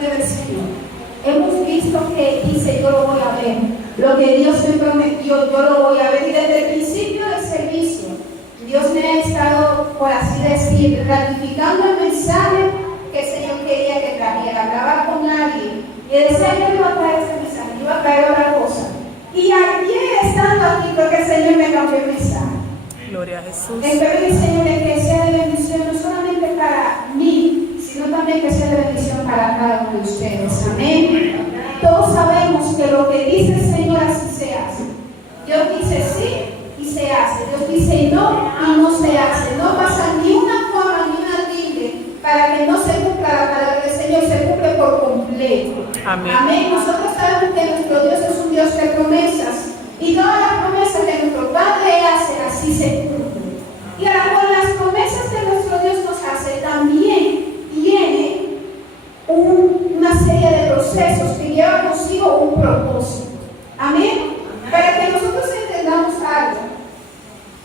nombre del Señor. Hemos visto que dice, yo lo voy a ver. Lo que Dios me prometió, yo lo voy a ver. Y desde el principio del servicio, Dios me ha estado, por así decir, ratificando el mensaje que el Señor quería que trajera. Hablaba con alguien y decía, yo iba a traer ese mensaje, yo iba a traer otra cosa. Y ayer, estando aquí, creo que el Señor me cambió el mensaje. Gloria a Jesús. Espero, mi Señor, que sea de bendición no solamente para mí, sino también que sea de bendición para cada uno de ustedes. Amén. Todos sabemos que lo que dice el Señor así se hace. Dios dice sí y se hace. Dios dice no y no se hace. No pasa ni una coma ni una tilde para que no se cumpla la palabra del Señor, se cumple por completo. Amén. Amén. Nosotros sabemos que nuestro Dios es un Dios de promesas y todas las promesas que nuestro Padre hace así se cumplen. Y ahora con las promesas que nuestro Dios nos hace también tiene una serie de procesos que llevan consigo un propósito. Amén. Para que nosotros entendamos algo,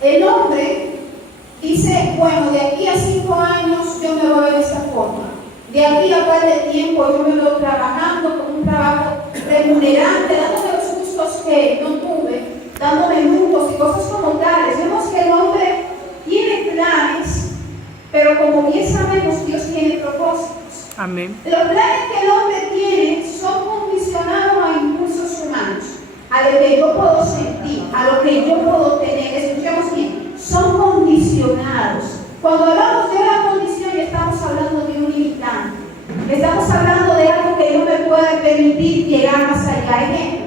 el hombre dice, bueno, de aquí a 5 años yo me voy de esta forma, de aquí a tal de tiempo yo me voy trabajando con un trabajo remunerante, dándome los gustos que no tuve, dándome lujos y cosas como tales. Vemos que el hombre tiene planes, pero como bien sabemos, Dios tiene propósitos. Amén. Los planes que el hombre tiene son condicionados a impulsos humanos, a lo que yo puedo sentir, a lo que yo puedo tener. Escuchemos bien, son condicionados. Cuando hablamos de una condición, estamos hablando de un limitante. Estamos hablando de algo que no me puede permitir llegar más allá. Ejemplo,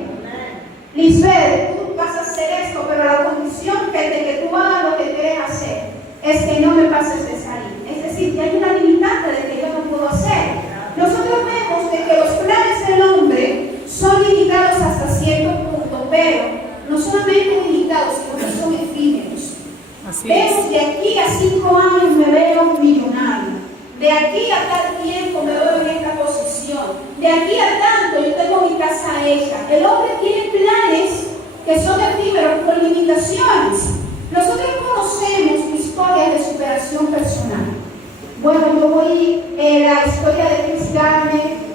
Lisbeth, tú vas a hacer esto, pero la condición de que tú hagas lo que quieres hacer es que no me pases de salir. Es decir, que hay una limitante de que yo no puedo hacer. Nosotros vemos de que los planes del hombre son limitados hasta cierto punto, pero no solamente limitados, sino que son efímeros. Vemos de aquí a 5 años me veo millonario, de aquí a tal tiempo me veo en esta posición, de aquí a tanto yo tengo mi casa hecha. El hombre tiene planes que son efímeros con limitaciones. Nosotros conocemos historias de superación personal. Bueno, yo voy la historia de Chris Garner,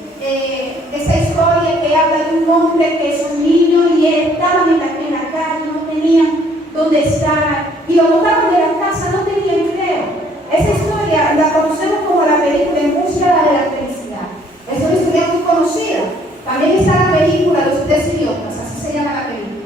esa historia que habla de un hombre que es un niño y él estaba en la calle, no tenía dónde estar, y lo botaron de la casa, no tenía empleo. Esa historia la conocemos como la película En búsqueda de la felicidad. Es una historia muy conocida. También está la película Los 3 idiotas, así se llama la película,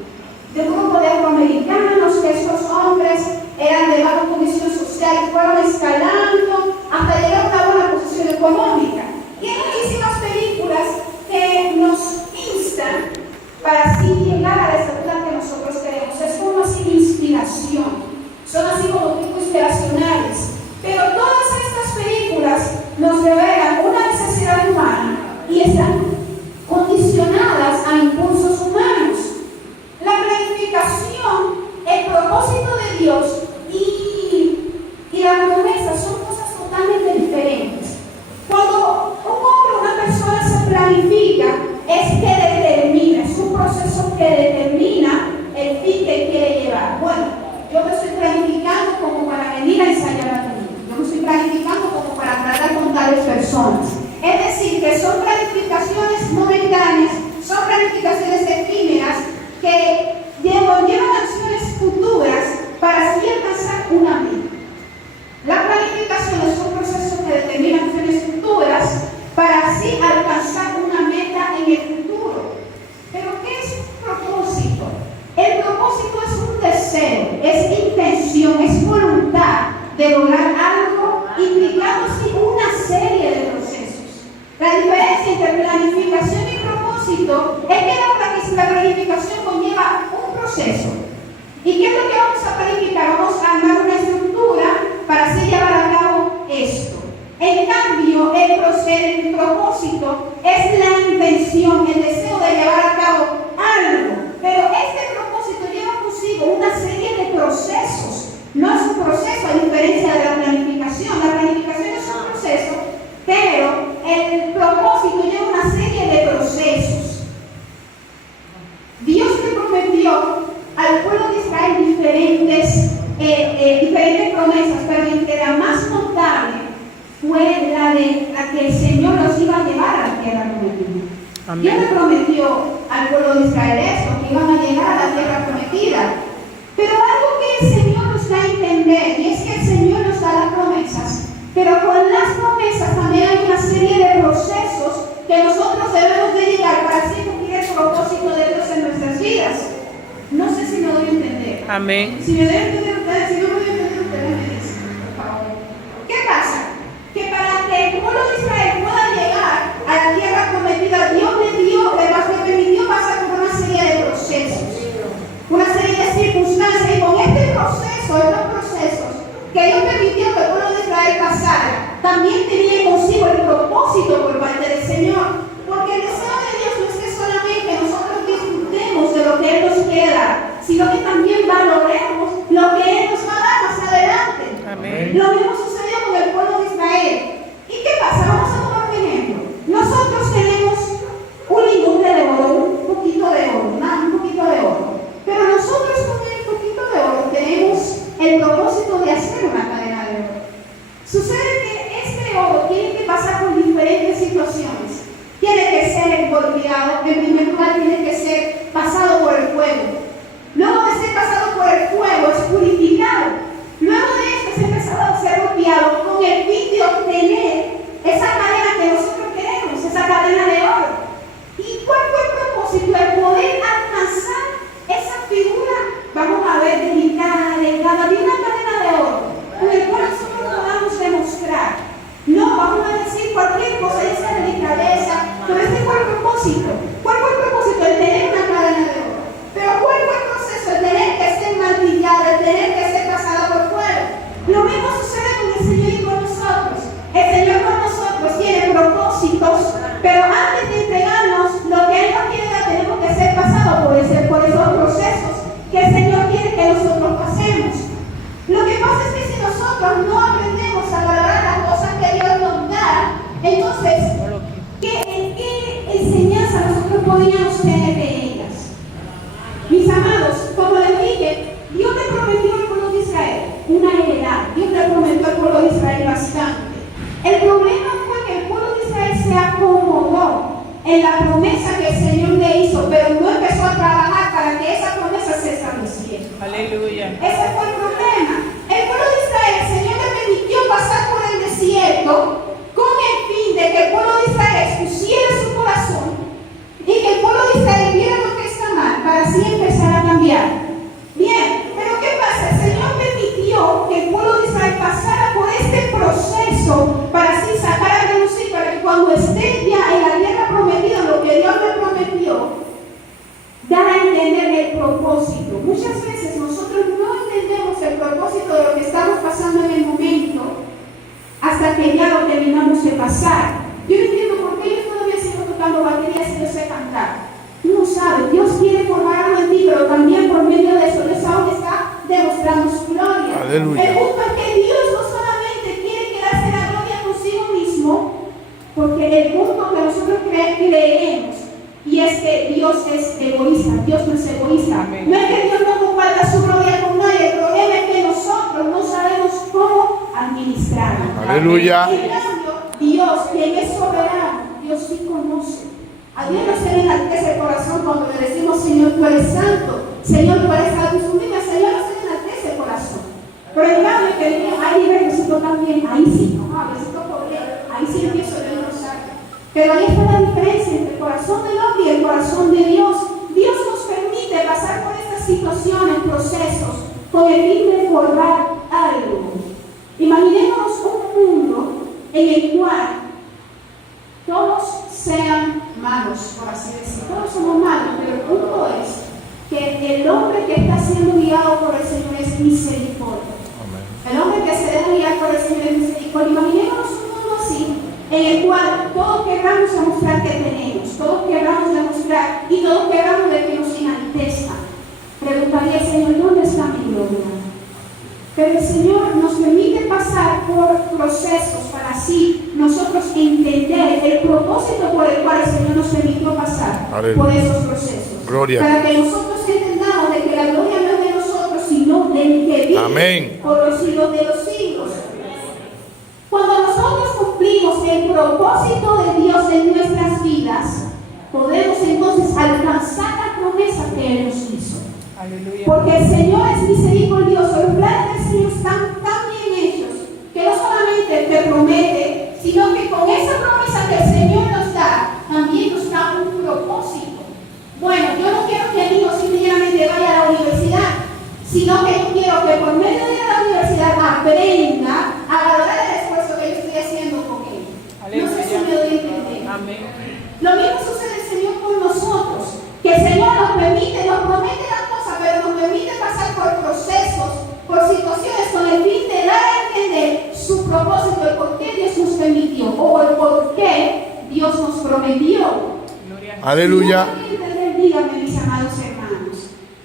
de un grupo de afroamericanos que esos hombres eran de baja condición social y fueron escalando hasta llegar a una buena posición económica. Y hay muchísimas películas que nos instan para así llegar a la estatura que nosotros queremos. Es como así inspiración, son así como tipo inspiracionales. Pero todas estas películas nos revelan una necesidad humana y están condicionadas a impulsos humanos. La planificación, el propósito de Dios y la promesa son cosas totalmente diferentes. Cuando un hombre o una persona se planifica, es que determina, es un proceso que determina el fin que quiere llevar. Bueno, yo me estoy planificando como para venir a ensayar a mí. Yo me estoy planificando como para tratar con tales personas. Es decir, que son planificaciones momentáneas, son planificaciones efímeras que llevan acciones futuras para así alcanzar una meta. La planificación es un proceso que determina acciones futuras para así alcanzar una meta en el futuro. Pero ¿qué es un propósito? El propósito es un deseo, es intención, es voluntad de lograr algo, implicando así una serie de procesos. La diferencia entre planificación y propósito es que la planificación conlleva un proceso. ¿Y qué es lo que vamos a planificar? Vamos a armar una estructura para así llevar a cabo esto. En cambio, el propósito es la intención, el deseo de llevar a cabo algo. Pero este propósito lleva consigo una serie de procesos. No es un proceso a diferencia de la planificación. La planificación es un proceso, pero el propósito lleva una serie de procesos. Dios le prometió al pueblo de Israel diferentes promesas, pero entre la más notable fue la que el Señor los iba a llevar a la tierra Amén. Dios le prometió al pueblo de Israel esto, que iban a llegar a la tierra prometida. Pero algo que el Señor nos da a entender, y es que el Señor nos da las promesas, pero con las promesas también hay una serie de procesos que nosotros debemos de llegar para así cumplir el propósito de Dios en nuestras vidas. No sé si me doy a entender. Amén. Si me doy a entender ustedes, si no me doy a entender ustedes, me dicen, por favor. ¿Qué pasa? Que para que el pueblo de Israel pueda llegar a la tierra prometida, Dios le permitió pasar por una serie de procesos, una serie de circunstancias, y con estos procesos que Dios permitió que el pueblo de Israel pasara, también tenía consigo el propósito por parte del Señor, porque el deseo de Dios no es que solamente nosotros disfrutemos de lo que Él nos quiere dar, sino que también valoremos lo que Él nos va a dar más adelante. Amén. Lo mismo sucedió con el pueblo de Israel. ¿Y qué pasa? Vamos a tomar un ejemplo. Nosotros tenemos un lingote de oro, un poquito de oro, pero nosotros con el poquito de oro tenemos el propósito de hacer una cadena de oro. Sucede que este oro tiene que pasar por diferentes situaciones. Tiene que ser golpeado, en primer lugar tiene que ser pasado por el fuego. Luego de ser pasado por el fuego es purificado. Luego de esto es empezado a ser golpeado con el fin de obtener esa cadena que nosotros queremos, esa cadena de oro. ¿Y cuál fue el propósito? El poder alcanzar esa figura, vamos a ver, delicada, de una cadena de oro, con el cual nosotros podamos demostrar. No, vamos a decir cualquier cosa, esa delicadeza, pero este fue el propósito. ¿Cuál fue el propósito? El tener una cadena de oro. Pero ¿cuál fue el proceso? El tener que ser martillado, el tener que ser pasado por fuego. Lo mismo sucede con el Señor y con nosotros. El Señor con nosotros tiene propósitos, pero antes de entregarnos lo que Él nos quiere dar, tenemos que ser pasados por esos procesos que el Señor quiere que nosotros pasemos. Lo que pasa es que si nosotros no aprendemos a valorar las cosas que Dios nos da, entonces, ¿qué enseñanza nosotros podríamos tener de ellas? Mis amados, como les dije, Dios le prometió al pueblo de Israel una heredad. Dios le prometió al pueblo de Israel bastante. El problema fue que el pueblo de Israel se acomodó en la promesa que el Señor le hizo, pero no empezó a trabajar para que esa promesa se estableciera. Aleluya. Ese fue el problema. El pueblo de Israel, el Señor le permitió pasar por el desierto con el fin de que el pueblo de Israel expusiera su corazón y que el pueblo de Israel viera lo que está mal para así empezar a cambiar. Bien, pero ¿qué pasa? El Señor permitió que el pueblo de Israel pasara por este proceso para así sacar a relucir, para que cuando esté ya en la tierra prometida, lo que Dios le prometió, dar a entender el propósito. Muchas veces nosotros no entendemos el propósito de lo que estamos pasando en el momento hasta que ya lo terminamos de pasar. Yo no entiendo por qué yo todavía sigo tocando baterías y yo sé cantar. Tú no sabes, Dios quiere formar algo en ti, pero también por medio de eso, Dios aún está demostrando su gloria. Aleluya. El punto es que Dios no solamente quiere quedarse la gloria consigo mismo, porque el punto que nosotros creemos, y es que Dios es egoísta, Dios no es egoísta. Amén. No es que Dios no comparta su gloria con nadie, el problema es que nosotros no sabemos cómo administrarla. Aleluya. En cambio, Dios, quien es soberano, Dios sí conoce. A Dios no se le enaltece el corazón cuando le decimos, Señor, tú eres santo, Señor, tú eres santo. Y su Biblia, Señor, no se le enaltece el corazón. Pero en cambio, que hay niveles que también, ahí sí, no, necesito poder, ahí sí empiezo yo a rosario. Pero ahí está la diferencia entre el corazón del hombre y el corazón de Dios. Dios nos permite pasar por estas situaciones, procesos, con el fin de formar algo. Imaginémonos un mundo en el cual todos sean malos, por así decir. Todos somos malos, pero el punto es que el hombre que está siendo guiado por el Señor es misericordia. El hombre que se deja guiar por el Señor es misericordia. Imaginémonos un mundo así, en el cual todos querramos demostrar que tenemos, todos querramos demostrar y todos querramos de que nos enaltezca. Preguntaría al Señor, ¿dónde está mi gloria? Pero el Señor nos permite pasar por procesos para así nosotros entender el propósito por el cual el Señor nos permitió pasar por esos procesos. Gloria. Para que nosotros entendamos de que la gloria no es de nosotros, sino del que vive Amén. por los siglos de los siglos. Cuando nosotros cumplimos el propósito de Dios en nuestras vidas, Aleluya. Porque el Señor es misericordioso. Los planes del Señor están tan bien hechos que no solamente te promete, sino que con esa promesa que el Señor nos da, también nos da un propósito. Bueno, yo no quiero que el niño simplemente vaya a la universidad, sino que yo quiero que por medio de la universidad aprenda a valorar el esfuerzo que yo estoy haciendo con él. No sé si me doy a entender. Amén. Lo mismo sucede el Señor con nosotros, que el Señor nos permite, nos promete las cosas, pero nos permite pasar por procesos, por situaciones con el fin de dar a entender su propósito, el por qué Dios nos permitió o el por qué Dios nos prometió. Aleluya. Si no pueden entender, díganme, mis amados hermanos.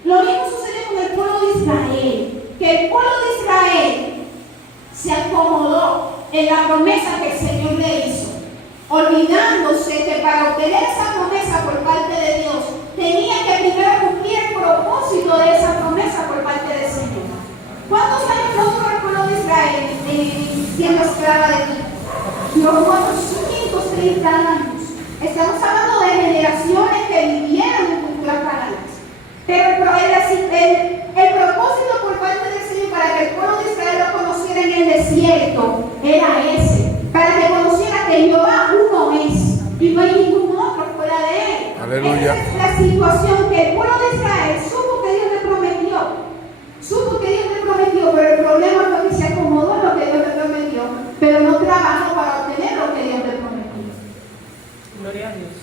Lo mismo sucede con el pueblo de Israel, que el pueblo de Israel se acomodó en la promesa que el Señor le hizo, olvidándose que para obtener esa promesa por parte de Dios, tenía que primero cumplir el propósito de esa promesa por parte del Señor. ¿Cuántos años no duró el pueblo de Israel siendo esclava de Egipto? Duró 430 años. Estamos hablando de generaciones que vivieron en culturas paganas. Pero el propósito por parte del Señor para que el pueblo de Israel lo conociera en el desierto era ese, para que conociera que Jehová uno es y no hay ningún otro fuera de él. Aleluya. Esa es la situación que el pueblo de Israel supo que Dios le prometió, pero el problema fue que se acomodó en lo que Dios le prometió, pero no trabajó para obtener lo que Dios le prometió. Gloria a Dios.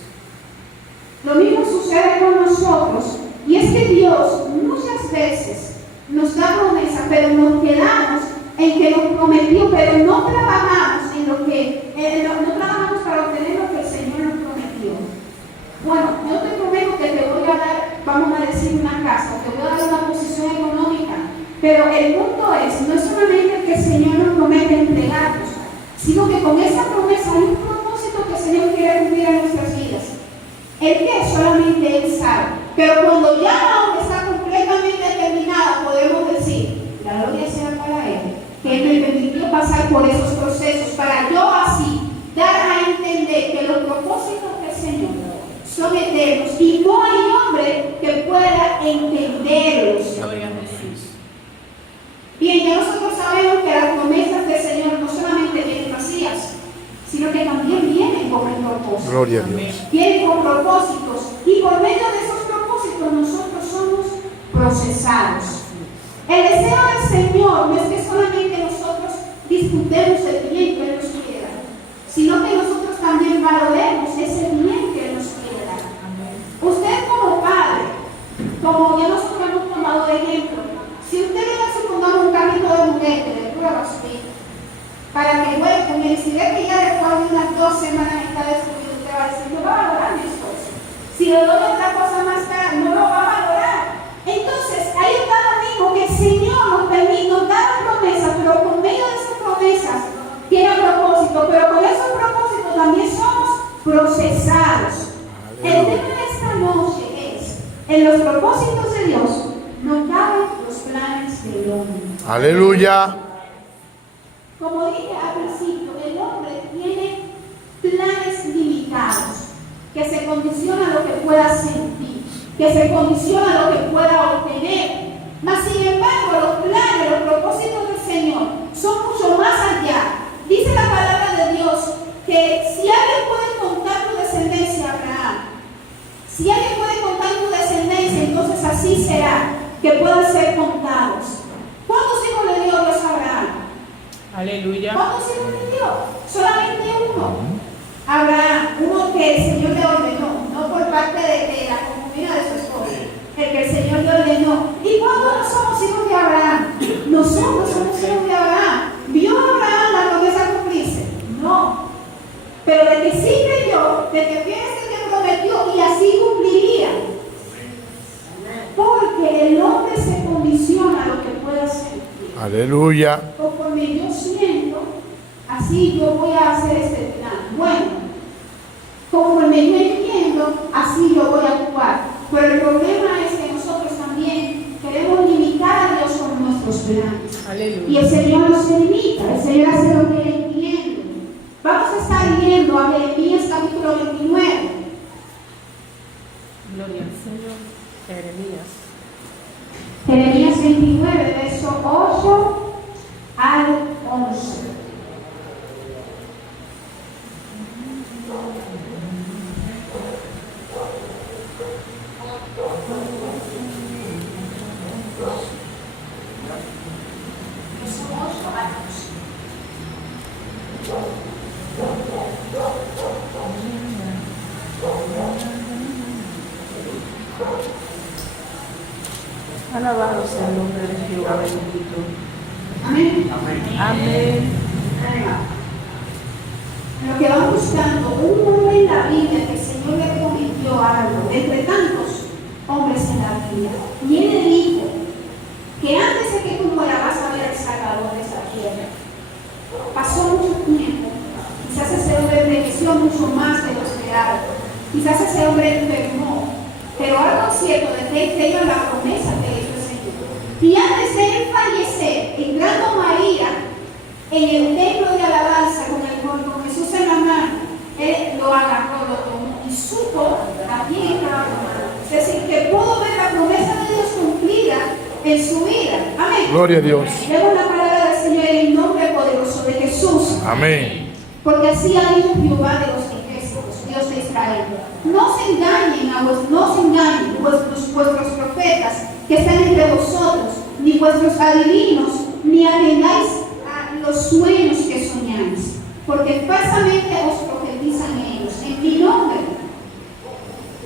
Lo mismo sucede con nosotros, y es que Dios muchas veces nos da promesa, pero nos quedamos en que nos prometió, pero no trabajamos en lo que no trabajamos para obtener lo que el Señor nos prometió. Bueno, yo te prometo que te voy a dar, vamos a decir, una casa, te voy a dar una posición económica, pero el punto es, no es solamente que el Señor nos promete entregarnos, sino que con esa promesa hay un propósito que el Señor quiere cumplir en nuestras vidas. El que solamente Él sabe. Pero cuando ya la obra está completamente terminada, podemos decir, la gloria sea para Él, que Él me permitió pasar por esos procesos para yo así dar a entender que los propósitos del Señor son eternos y no hay hombre que pueda entenderlos. Gloria a Jesús. Bien, ya nosotros sabemos que las promesas del Señor no solamente vienen vacías, sino que también vienen con un propósito. Gloria a Dios. Amén. Vienen con propósitos y por medio de esos propósitos nosotros somos procesados. El deseo del Señor no es que solamente nosotros disputemos el bien que Él nos quiere dar, sino que nosotros también valoremos ese bien que Él nos quiere dar. Usted como padre, como ya nosotros hemos tomado de ejemplo, si usted le da supongamos un carrito de juguete de prueba a su hijo, para que juegue con él, si ve que ya después de unas 2 semanas está destruido, usted va a decir, no va a valorar mi esfuerzo. Si le doy otra cosa más cara, no lo va a valorar. Entonces, ahí está lo mismo, que el Señor nos permite, nos da la promesa, pero por medio de esas promesas tiene propósito, pero con esos propósitos también somos procesados. El tema de esta noche es, en los propósitos de Dios, no caben los planes del hombre. Aleluya. Como dije al principio, el hombre tiene planes limitados, que se condiciona a lo que pueda sentir, que se condiciona a lo que pueda obtener. Mas sin embargo, los planes, los propósitos del Señor son mucho más allá. Dice la palabra de Dios que si alguien puede contar tu descendencia, Abraham, si alguien puede contar tu descendencia, entonces así será, que puedan ser contados. ¿Cuántos hijos le dio Dios a Abraham? Aleluya. ¿Cuántos hijos le dio? Solamente uno. Abraham, uno que el Señor le ordenó, no por parte de la concubina de su esposa, el que el Señor le ordenó. ¿Y cuántos no somos hijos de Abraham? Nosotros somos hijos de Abraham. ¿Vio Abraham la promesa cumplirse? No. Pero de que sí creyó, de que fíjense que prometió y así cumpliría. Porque el hombre se condiciona a lo que pueda hacer. Aleluya. Conforme yo siento, así yo voy a hacer este plan. Bueno, conforme yo entiendo, así yo voy a actuar. Pero el problema es que nosotros también queremos limitar a Dios con nuestros planes. Aleluya. Y el Señor no se limita, el Señor hace lo que Él entiende. Vamos a estar viendo a Jeremías capítulo 29. Gloria al Señor. Jeremías. Jeremías 29, verso 8 al 11. Alabado sea el nombre de Jehová bendito. Amén. Amén. Lo que van buscando, un hombre en la Biblia que el Señor le prometió algo, entre tantos hombres en la Biblia. Y él le dijo que antes de que tú mueras vas a ver al Salvador de esta tierra. Pasó mucho tiempo. Quizás ese hombre envejeció mucho más de lo esperado. Quizás ese hombre enfermó. Pero algo cierto de que él tenía la promesa que hizo el Señor. Y antes de él fallecer, entrando María en el templo de alabanza con Jesús en la mano, él lo agarró, lo tomó y supo a quién estaba tomando. Es decir, que pudo ver la promesa de Dios cumplida en su vida. Amén. Gloria a Dios. Leemos la palabra del Señor en el nombre poderoso de Jesús. Amén. Porque así ha dicho Jehová de los ejércitos, Dios de Israel. No se engañen vuestros profetas que están entre vosotros, ni vuestros adivinos, ni atendáis a los sueños que soñáis, porque falsamente os profetizan ellos. En mi nombre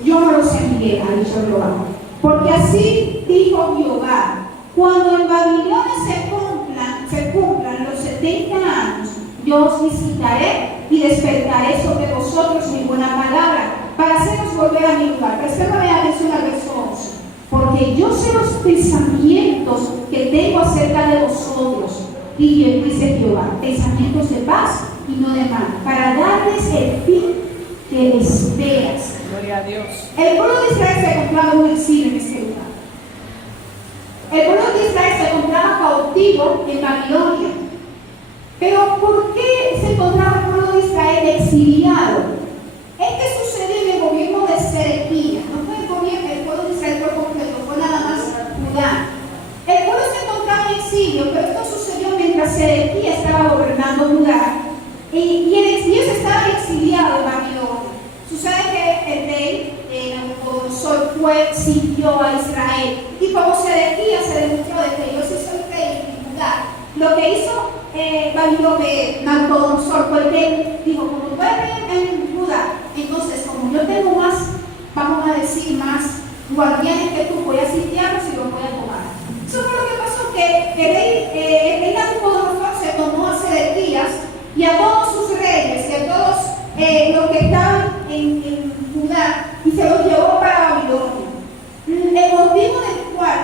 yo no los envié, ha dicho Jehová. Porque así dijo Jehová: cuando en Babilonia se cumplan los 70 años, yo os visitaré y despertaré sobre vosotros mi buena palabra, para haceros volver a mi lugar. Prestemos atención al verso 11. Porque yo sé los pensamientos que tengo acerca de vosotros, y dice Jehová, pensamientos de paz y no de mal, para darles el fin que esperas. Gloria a Dios. El pueblo de Israel se encontraba en un exilio en este lugar. El pueblo de Israel se encontraba cautivo en Babilonia. Pero ¿por qué se encontraba el pueblo de Israel exiliado? Este sucedió en el gobierno de Sedequías. No fue el gobierno del pueblo de Israel por completo, fue nada más Judá. El pueblo se encontraba en exilio, pero esto sucedió mientras Sedequías estaba gobernando Judá. Y ellos estaban exiliados en Babilonia. Sucede que el rey Nabucodonosor siguió a Israel. Y como Sedequías se demostró de que yo sí soy rey en Judá, lo que hizo Nabucodonosor fue que dijo: como tú eres rey en Judá, entonces como yo tengo más, vamos a decir, más guardianes que tú, voy a sitiarlos y los voy a tomar. Eso fue lo que pasó, que el rey Nabucodonosor se tomó a Sedequías y a todos sus reyes y a todos los que estaban en Judá, y se los llevó para Babilonia. El motivo del cual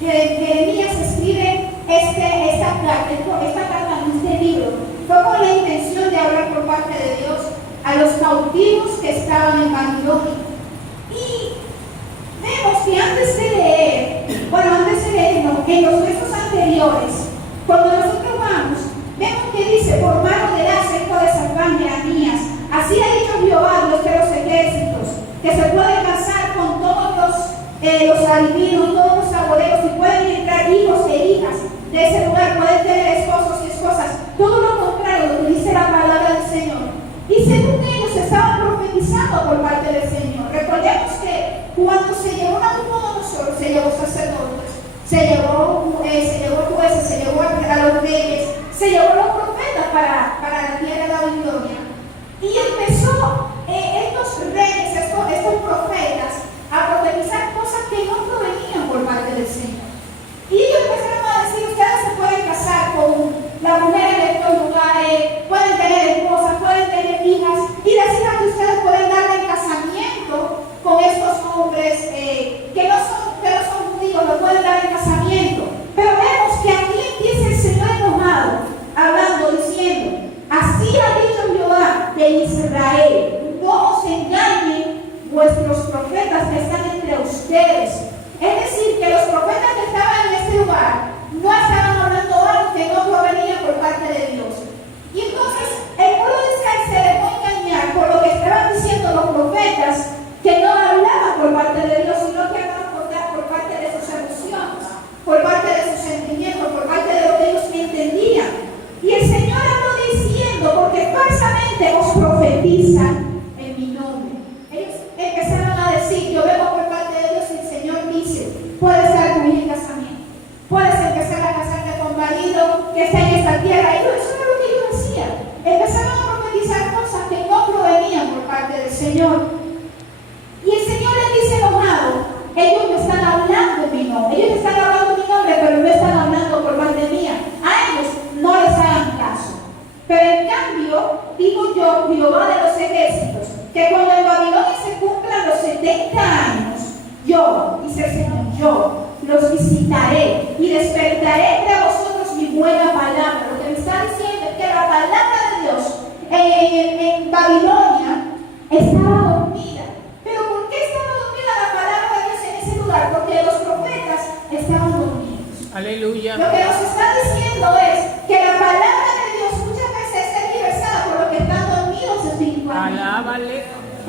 Jeremías escribe esta carta en este libro fue con la intención de hablar por parte de Dios a los cautivos que estaban en Babilonia. Y vemos que antes de leer en los versos anteriores, cuando nosotros vamos, vemos que dice: por mano del hijo de Safán y Anías, así ha dicho Jehová, Dios de los ejércitos, que se puede casar con todos los adivinos, todos los saboreos, y pueden entrar hijos e hijas de ese lugar, pueden tener esposos y esposas. Todo lo contrario, lo que dice la palabra del Señor. Y según ellos estaban profetizando por parte del Señor. Recordemos que cuando se llevó Nabucodonosor, se llevó sacerdotes, se llevó jueces, se llevó a los reyes, se llevó a los profetas para la tierra de Babilonia. Y empezó estos reyes, estos profetas, a profetizar cosas que no provenían por parte del Señor. Y ellos empezaron a decir: ustedes se pueden casar con la mujer de estos lugares, pueden tener esposas, pueden tener hijas, y decían que ustedes pueden darle en casamiento con estos hombres que no son judíos, lo pueden dar en casamiento. Pero vemos que aquí empieza el Señor enojado, hablando, diciendo: así ha dicho Jehová de Israel, Señor. Y el Señor le dice enojado, ellos me están hablando en mi nombre, ellos están hablando en mi nombre, pero no están hablando por parte mía. A ellos no les hagan caso. Pero en cambio, digo yo, Jehová de los ejércitos, que cuando en Babilonia se cumplan los 70 años, yo, dice el Señor, yo los visitaré y despertaré entre vosotros mi buena palabra. Lo que me está diciendo es que la palabra de Dios en Babilonia estaba dormida. ¿Pero por qué estaba dormida la palabra de Dios en ese lugar? Porque los profetas estaban dormidos. Aleluya. Lo que nos está diciendo es que la palabra de Dios muchas veces es tergiversada por los que están dormidos espiritualmente. Alábale.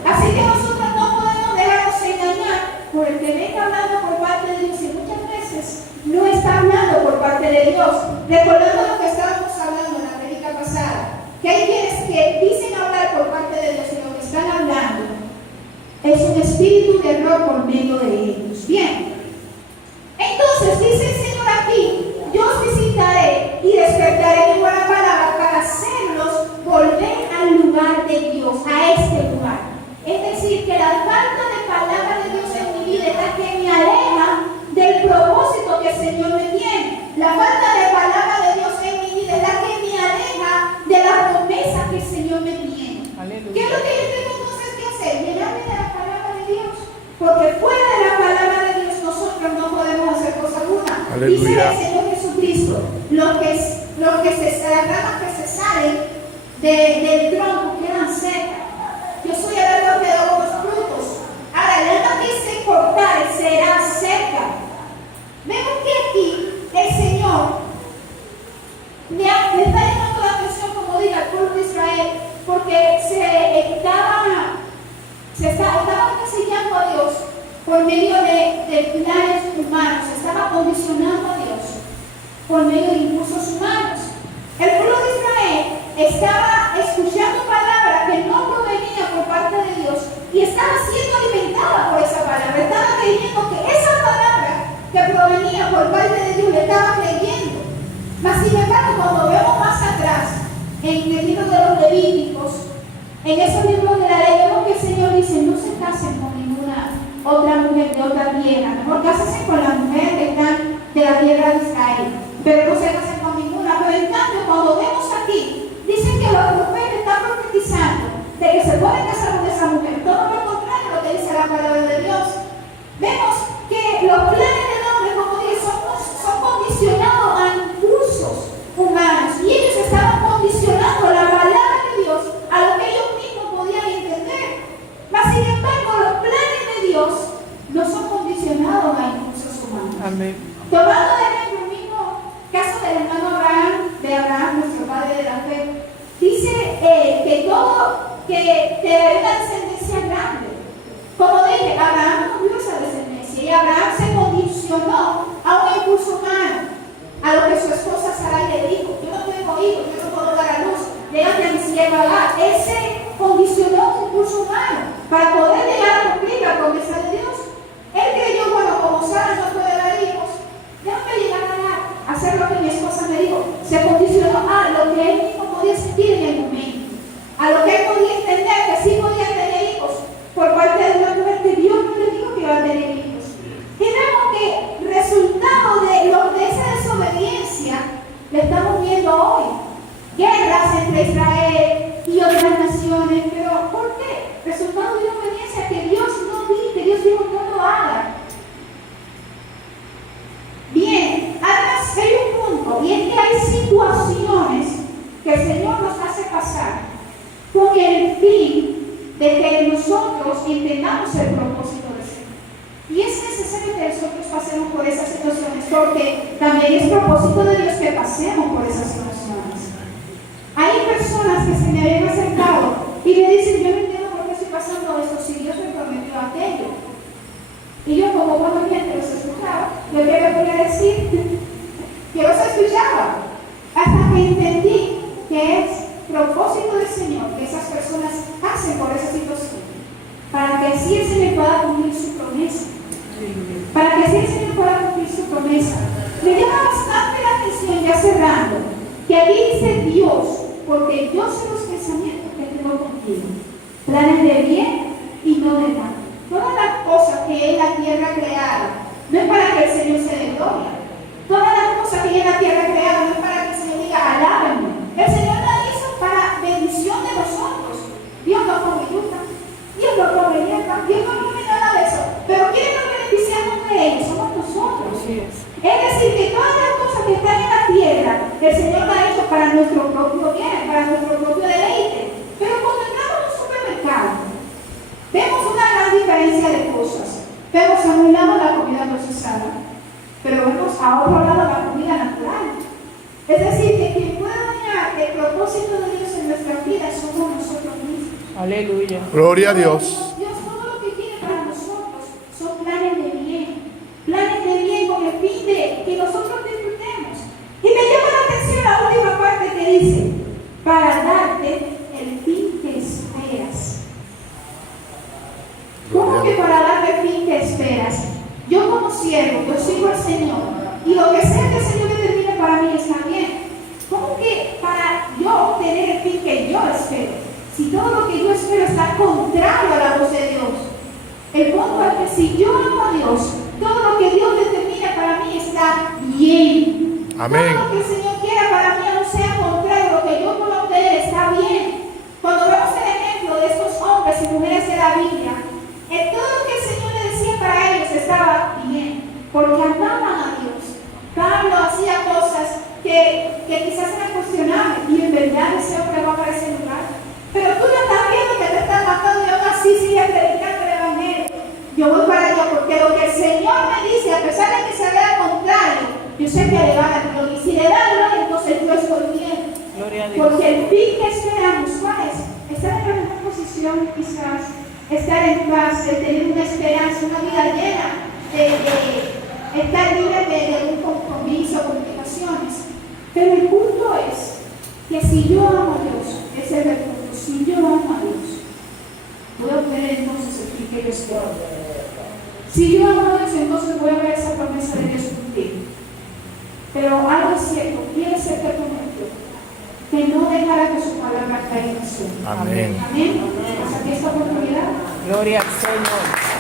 Así que nosotros no podemos dejarnos engañar por el que venga hablando por parte de Dios y muchas veces no está hablando por parte de Dios. Recordando lo que estábamos hablando en la prédica pasada, que hay quienes que dicen hablar por parte de Dios y lo que están hablando es un espíritu de error por medio de ellos. Bien, entonces dice el Señor aquí, yo os visitaré y despertaré mi buena palabra para hacerlos volver al lugar de Dios, a este lugar. Es decir, que la falta de palabra de Dios en mi vida es la que me aleja del propósito que el Señor me tiene. La falta de palabra de Dios en mi vida es la que me aleja de la promesa que el Señor me tiene. Aleluya. ¿Qué es lo que yo tengo entonces que hacer? Llenarme de la palabra de Dios. Porque fuera de la palabra de Dios nosotros no podemos hacer cosa alguna. Aleluya. Dice el Señor Jesucristo, las ramas que se salen del tronco quedan secas. Yo soy el árbol que da buenos frutos. Ahora, el árbol que se cortare será seca. Vemos que aquí el Señor me está llamando la atención, como diga, al pueblo de Israel, porque estaban enseñando a Dios por medio de planes humanos, estaba condicionando a Dios por medio de impulsos humanos. El pueblo de Israel estaba escuchando palabras que no provenían por parte de Dios y estaba siendo alimentada por esa palabra. Estaba creyendo que esa palabra que provenía por parte de Dios le estaba creyendo. Mas sin embargo, cuando vemos más atrás, en el libro de los Levíticos, en esos libros de la ley, vemos que el Señor dice, no se casen con ninguna otra mujer de otra tierra, mejor cásense con las mujeres que están de la tierra de Israel, pero no se casen con ninguna. Pero en cambio, cuando vemos aquí, dicen que los profetas están profetizando de que se pueden casar con esa mujer, todo lo contrario a lo que dice la palabra de Dios. Vemos que los planes del hombre, como dice, son condicionados a impulsos humanos, y ellos estaban condicionando la palabra de Dios a lo que ellos mismos podían entender. Mas sin embargo, los planes de Dios no son condicionados a impulsos humanos. Amén. Tomando de ejemplo el mismo caso del hermano Abraham, nuestro padre de la fe, dice que te daré una descendencia grande. Como dije, Abraham no vio esa descendencia y Abraham se condicionó a un impulso humano, a lo que su esposa Sarai le dijo: yo no tengo hijos, yo no puedo dar a luz, déjame a mi sierva Agar. Él se condicionó a un impulso humano para poder llegar a cumplir la promesa de Dios. Él creyó, bueno, como Sara no puede dar hijos, déjame llegar a hacer lo que mi esposa me dijo. Se condicionó a lo que él mismo podía sentir en el momento, a lo que él podía entender que sí podía tener hijos por parte de una mujer que Dios no le dijo que iba a tener hijos. Y vemos que resultado de esa desobediencia le estamos viendo hoy. Guerras entre Israel y otras naciones. ¿Pero por qué? Resultado de obediencia que Dios no dijo, que Dios dijo no lo haga. Bien, además hay un punto, y es que hay situaciones que el Señor nos hace pasar con el fin de que nosotros entendamos el propósito del Señor. Y es necesario que nosotros pasemos por esas situaciones, porque también es propósito de Dios que pasemos por esas situaciones. Hay personas que se me habían acercado y me dicen: yo no entiendo por qué estoy pasando esto si Dios me prometió aquello. Y yo, como buena gente, los escuchaba. Yo le podía decir que los escuchaba hasta que entendí que es propósito del Señor que esas personas pasen por esa situación, para que así el Señor pueda cumplir su promesa. Para que así el Señor pueda cumplir su promesa. Me llama bastante la atención, ya cerrando, que aquí dice Dios, porque yo sé los pensamientos que tengo contigo, planes de bien lo demás. Todas las cosas que en la tierra crearon, no es para que el Señor se dé gloria. Todas las cosas que en la tierra crearon, no es para que el Señor diga, alábenme. El Señor la hizo para bendición de nosotros. Dios no come yuca, Dios no come hierba, Dios no come nada de eso. Pero ¿quiénes nos beneficiamos de ellos? Somos nosotros. Así es. Es decir, que todas las cosas que están en la tierra, el Señor la ha hecho para nuestro propio bien, para nuestro propio deleite. Pero cuando entramos a un supermercado, vemos una gran diferencia de cosas. Vemos a un lado la comida procesada, pero vemos a otro lado la comida natural. Es decir, que quien puede dañar el propósito de Dios en nuestra vida somos nosotros mismos. Aleluya. Gloria a Dios. Dios todo lo que tiene para nosotros son planes de bien con el fin de que nosotros disfrutemos. Y me llama la atención la última parte que dice, para darte el fin que esperas. ¿Cómo que para darte el fin que esperas? Yo como siervo, yo sigo al Señor, y lo que sea que el Señor determine para mí está bien. ¿Cómo que para yo obtener el fin que yo espero? Si todo lo que yo espero está contrario a la voz de Dios. El punto es que si yo amo a Dios, todo lo que Dios determina para mí está bien. Amén. Todo lo que el Señor quiera para mí, no sea contrario, lo que yo puedo obtener está bien. Cuando vemos el ejemplo de estos hombres y mujeres de la Biblia, en todo lo que el Señor le decía para ellos estaba bien, porque amaban a Dios. Pablo hacía cosas que quizás eran cuestionables, y en verdad ese hombre va para ese lugar. Pero tú ya estás viendo que te están matando y aún así sigue predicando el Evangelio. Yo voy para allá porque lo que el Señor me dice, a pesar de que se vea contrario, yo sé que le va a dar gloria. Y si le da gloria, entonces yo estoy bien. Gloria a Dios. Porque el fin que esperamos, ¿cuál es? Estar en la mejor posición, quizás. Estar en paz, de tener una esperanza, una vida llena de estar libre de un compromiso, complicaciones. Pero el punto es que si yo amo a Dios, ese es el punto. Si yo amo a Dios, voy a obtener entonces el fin que yo espero. Si yo amo a Dios, entonces voy a ver esa promesa de Dios cumplir. Pero algo es cierto, quiere ser que prometió, que no dejará que su palabra caiga en el suelo. Amén. Amén. Hasta que esta oportunidad. Gloria al Señor.